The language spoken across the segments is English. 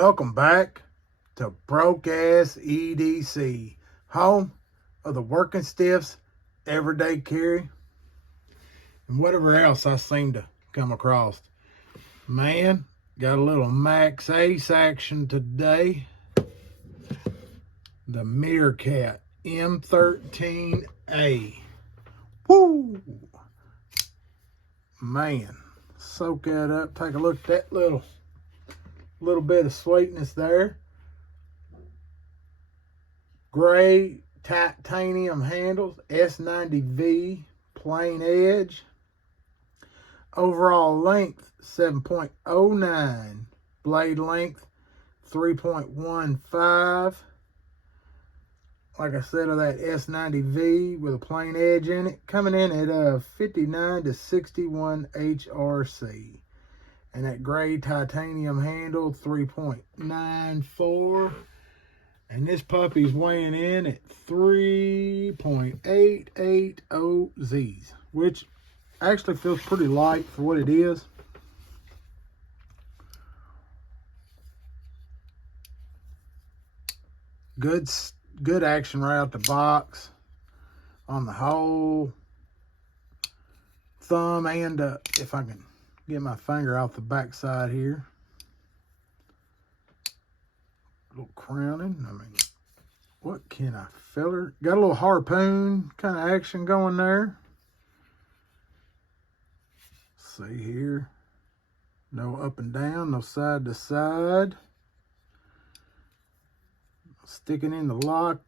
Welcome back to Broke Ass EDC, home of the working stiffs, everyday carry, and whatever else I seem to come across. Man, got a little Maxace action today. The Meerkat M13A. Woo! Man, soak that up. Take a look at that little bit of sweetness there. Gray titanium handles, S90V, plain edge. Overall length 7.09, blade length 3.15. Like I said, of that S90V with a plain edge in it, coming in at 59 to 61 HRC. And that gray titanium handle, 3.94. And this puppy's weighing in at 3.880 Z's, which actually feels pretty light for what it is. Good action right out the box on the whole thumb, and if I can get my finger off the back side here. A little crowning. I mean, what can I feller? Got a little harpoon kind of action going there. See here. No up and down, no side to side. Sticking in the lock.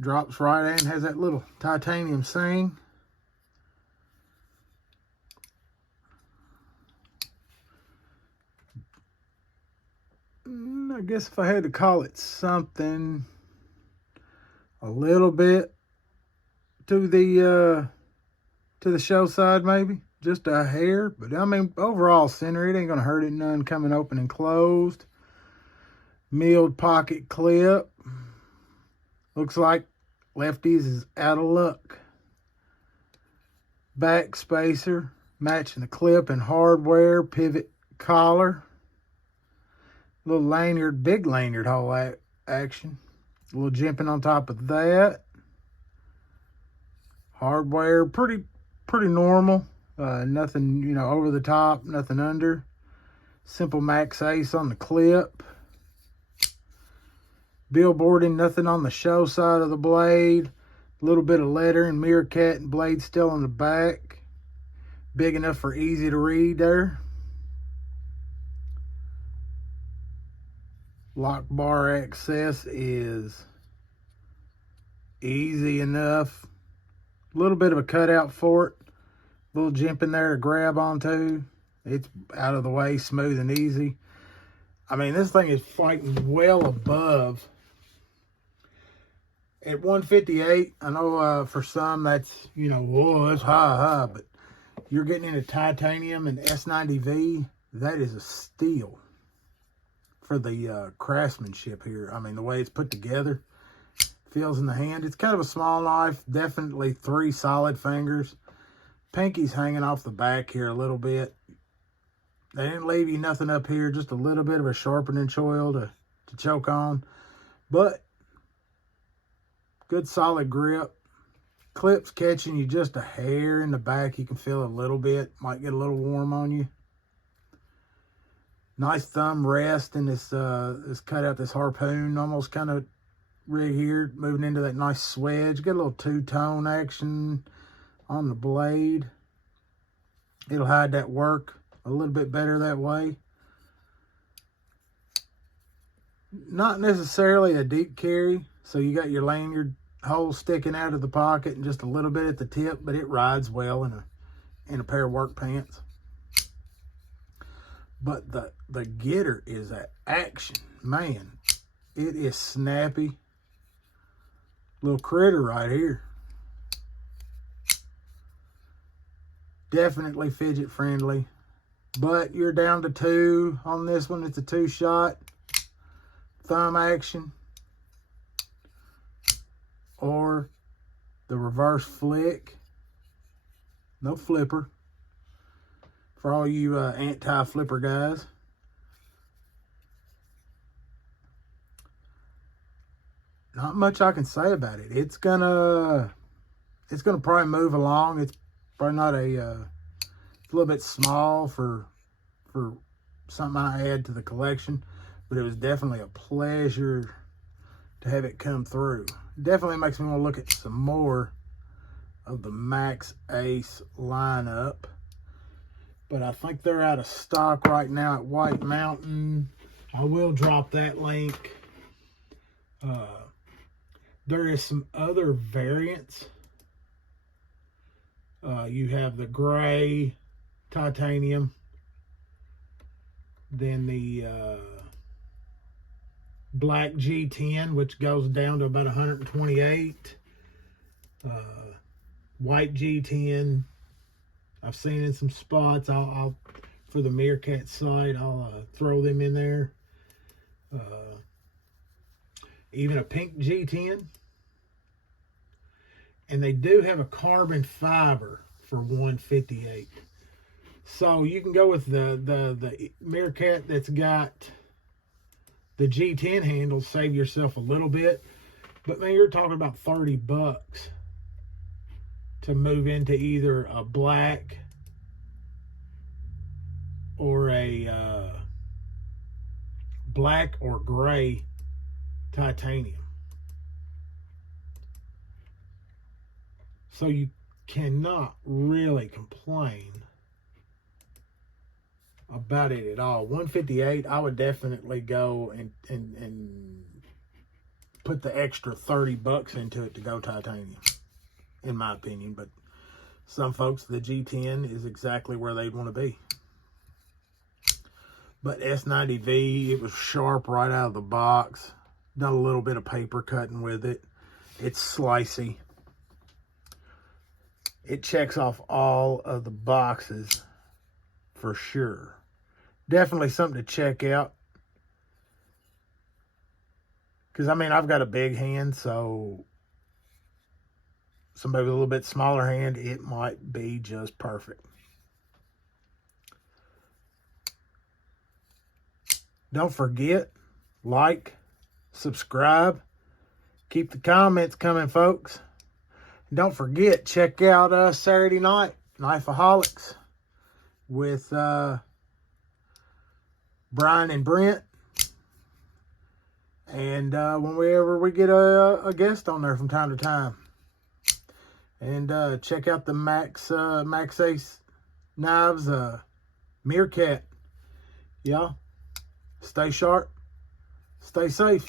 Drops right in, has that little titanium sing. I guess if I had to call it something, a little bit to the show side, maybe just a hair, but I mean overall center, it ain't gonna hurt it none. Coming open and closed, milled pocket clip. Looks like lefties is out of luck. Back spacer matching the clip and hardware, pivot collar. Little lanyard, big lanyard hole action. A little jimping on top of that. Hardware, pretty normal. Nothing, over the top, nothing under. Simple Maxace on the clip. Billboarding, nothing on the show side of the blade. A little bit of lettering, Meerkat and blade still on the back. Big enough for easy to read there. Lock bar access is easy enough. A little bit of a cutout for it. A little jimp in there to grab onto. It's out of the way, smooth and easy. I mean, this thing is fighting well above. At 158, I know for some that's, whoa, that's high, but you're getting into titanium and S90V. That is a steal for the craftsmanship here. I mean, the way it's put together, feels in the hand. It's kind of a small knife, definitely 3 solid fingers. Pinky's hanging off the back here a little bit. They didn't leave you nothing up here, just a little bit of a sharpening choil to choke on. But good solid grip. Clip's catching you just a hair in the back. You can feel it a little bit. Might get a little warm on you. Nice thumb rest in this cut out, this harpoon, almost kind of rig here, moving into that nice swedge. Get a little two-tone action on the blade. It'll hide that work a little bit better that way. Not necessarily a deep carry, so you got your lanyard hole sticking out of the pocket and just a little bit at the tip, but it rides well in a pair of work pants. But the getter is that action. Man, it is snappy. Little critter right here. Definitely fidget friendly. But you're down to 2 on this one. It's a 2-shot. Thumb action. Or the reverse flick. No flipper. For all you anti-flipper guys. not much I can say about it. It's gonna probably move along. It's probably not it's a little bit small for something I add to the collection, but it was definitely a pleasure to have it come through. Definitely makes me want to look at some more of the Maxace lineup, but I think they're out of stock right now at White Mountain. I will drop that link. There is some other variants. You have the gray titanium, then the black G10, which goes down to about 128. White G10, I've seen in some spots. I'll for the Meerkat site, I'll throw them in there. Even a pink G10. And they do have a carbon fiber for $158. So you can go with the Meerkat that's got the G10 handle, save yourself a little bit. But man, you're talking about $30 to move into either a black or a black or gray titanium. So you cannot really complain about it at all. $158, I would definitely go and put the extra $30 into it to go titanium, in my opinion. But some folks, the G10 is exactly where they'd want to be. But S90V, it was sharp right out of the box. Done a little bit of paper cutting with it. It's slicey. It checks off all of the boxes for sure. Definitely something to check out. Because, I mean, I've got a big hand, so somebody with a little bit smaller hand, it might be just perfect. Don't forget, like, subscribe. Keep the comments coming, folks. Don't forget, check out Saturday night, Knifeaholics, with Brian and Brent. And whenever we get a guest on there from time to time. And check out the Maxace Knives Meerkat. Y'all, stay sharp, stay safe.